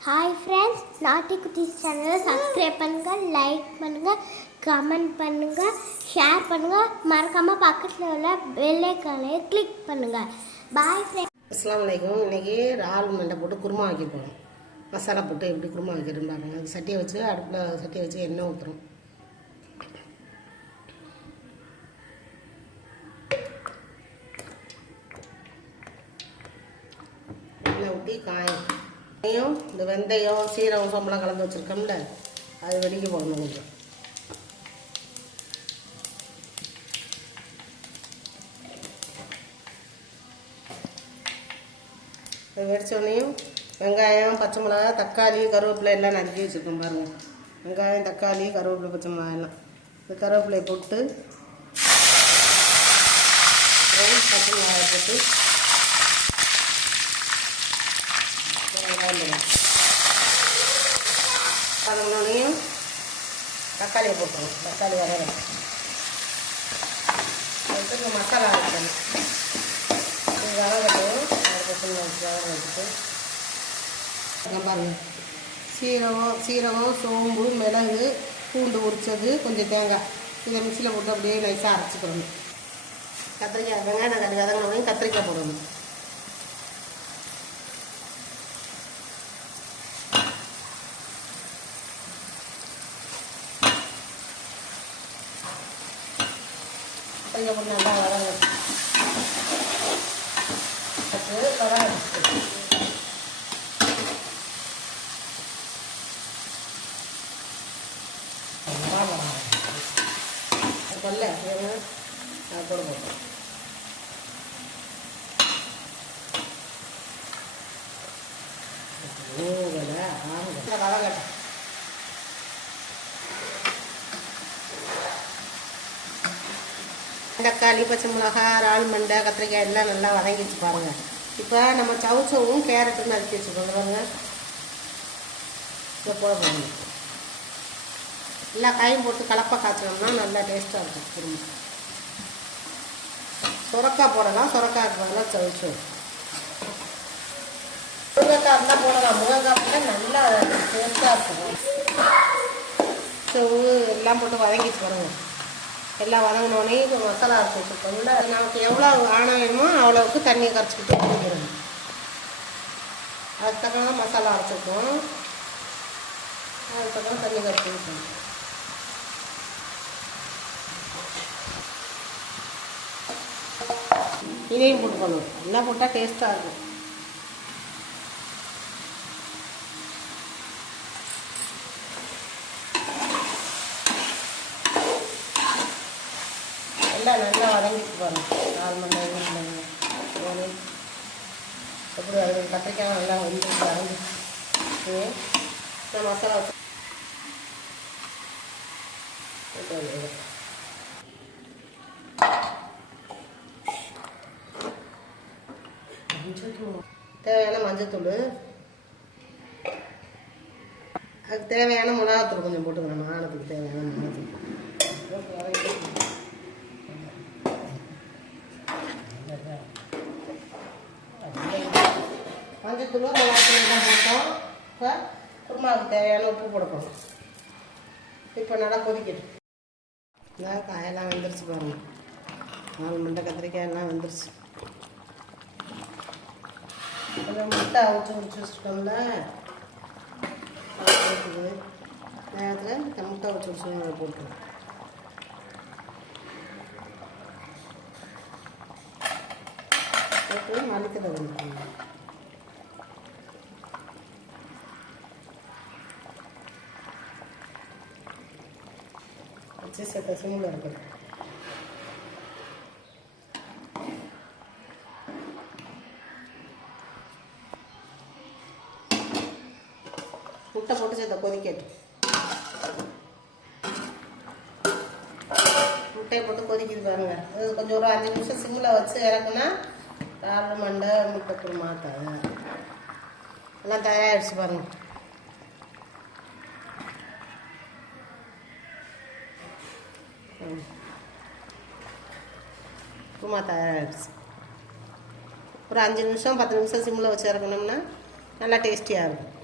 Hi friends நாட்டி குட்டீஸ் சேனலை சப்ஸ்கிரைப் பண்ணுங்கள் லைக் பண்ணுங்கள் கமெண்ட் பண்ணுங்கள் ஷேர் பண்ணுங்கள் மறக்காமல் பக்கத்தில் உள்ள வெள்ளைக்கலையை கிளிக் பண்ணுங்கள் பாய் ஃப்ரெண்ட்ஸ் அஸ்லாம் வலைக்கும் இன்னைக்கு இறால் மண்டை போட்டு குருமா வைக்க போகிறோம் மசாலா போட்டு எப்படி குருமா வைக்கிறேன்னு பாருங்கள் சட்டியை வச்சு அடுப்பில் சட்டியை வச்சு எண்ணெய் ஊற்றுறோம் எண்ணெய் ஊற்றி காயம் காயம் இந்த வெந்தயம் சீரகம் சோம்பலாம் கலந்து வச்சுருக்கோம்ல அது வெடிக்க போடணும் கொஞ்சம் அது வெடிச்சோடனையும் வெங்காயம் பச்சை மிளகா தக்காளி கருவேப்பிலை எல்லாம் நறுக்கி வச்சுருக்கோம் பாருங்கள் வெங்காயம் தக்காளி கருவேப்பிலை பச்சை மிளகா எல்லாம். இந்த கருவேப்பிலையை போட்டு பச்சை மிளகாய் போட்டு வெங்காயம் வதங்கினோடனையும் தக்காளியை போட்டுருவோம் தக்காளி வர அதுக்கு இந்த மசாலா வைக்கணும் இது வதங்கட்டும். அதுக்கப்புறம் வச்சுட்டு. அப்புறம் பாருங்க. சீரகம் சீரகம் சோம்பு மிளகு பூண்டு உரிச்சது கொஞ்சம் தேங்காய். இதை மிக்சியில் போட்டு அப்படியே நைஸாக அரைச்சிக்கணும். கத்திரிக்காய் வெங்காயம் தக்காளி வதங்கினோடனே கத்திரிக்காய் போடணும். கொஞ்சம் கொஞ்சம் நல்லா வர வச்சு. வதங்க வச்சுக்கணும் கொல்ல அது போட போட்டோம் வதங்கட்டும் தக்காளி பச்சை மிளகா இறால் மண்டை கத்திரிக்காய் எல்லாம் நல்லா வதங்கி வச்சு பாருங்க. இப்போ நம்ம சவுச்சவும் கேரட்டும் நறுக்கி வச்சுக்கோங்க பாருங்க. இதை போட போகணும் எல்லா காயும் போட்டு கலப்பாக காய்ச்சோம்னா நல்லா டேஸ்ட்டாக இருக்கும். குருமா சுரக்காய் போடலாம். சுரக்காய் இருப்பதெல்லாம் சவுச்சு. முருங்கைக்காய் இருந்தால் போடலாம். முருங்கைக்காய் போட்டால் நல்லா டேஸ்ட்டாக இருக்கும். சவு எல்லாம் போட்டு வதங்கிச்சு பாருங்க. எல்லாம் வதங்கினோடனே இப்போ மசாலா அரைச்சி வச்சுருக்கோம்ல நமக்கு எவ்வளோ ஆணம் வேணுமோ அவ்வளோவுக்கு தண்ணியை கரைச்சிக்கிட்டு குடிக்கணும். அதுக்கு தக்கன மசாலா அரைச்சிருக்கோம். அதுக்கு தக்கன தண்ணி கரைச்சி ஊற்றணும். இதையும் போட்டுக்கணும். எல்லாம் போட்டால் டேஸ்ட்டாக இருக்கும். எல்லாம் நல்லா வதங்கிட்டு போகணும். நாலு மணி நேரம் அஞ்சு மணி நேரம். எப்படி அது கத்திரிக்காய் நல்லா வந்து வதங்கி. நான் மசாலா தேவையான மஞ்சத்தூள். அதுக்கு தேவையான மிளகாத்தூள் கொஞ்சம் போட்டுக்கிறேன் மானத்துக்கு தேவையான மிளகாத்தூள். மஞ்சத்தூள் மிளகாத்தூள் போட்டோம். இப்போ குருமாவுக்கு தேவையான உப்பு போடணும். இப்போ நல்லா கொதிக்கட்டும். இந்த காயெல்லாம் வெந்துருச்சு பாருங்க. நாலு மண்டை கத்திரிக்காய் எல்லாம் வெந்துருச்சு. கொஞ்சம் முட்டை அவிச்சு முடிச்சு வச்சுட்டோம்ல. நேரத்தில் இந்த முட்டை அவிச்சு வச்சு அதை போட்டு போட்டு மல்லித்தலை வச்சு சேர்த்த சிம்மில் இருக்குது. முட்டை போட்டு சேர்த்த கொதிக்கட்டும் முட்டையை போட்டு கொதிக்குது பாருங்க. அது கொஞ்சம் ஒரு அஞ்சு நிமிஷம் சிம்மில் வச்சு இறக்குனா ரால் மண்டை முட்டை குருமா எல்லாம் தயாரிடுச்சு பாருங்கள் ம். குருமா தயாரிடுச்சு ஒரு அஞ்சு நிமிஷம் பத்து நிமிஷம் சிம்மில் வச்சு இறக்கணும்னா நல்லா டேஸ்டியாக இருக்கும்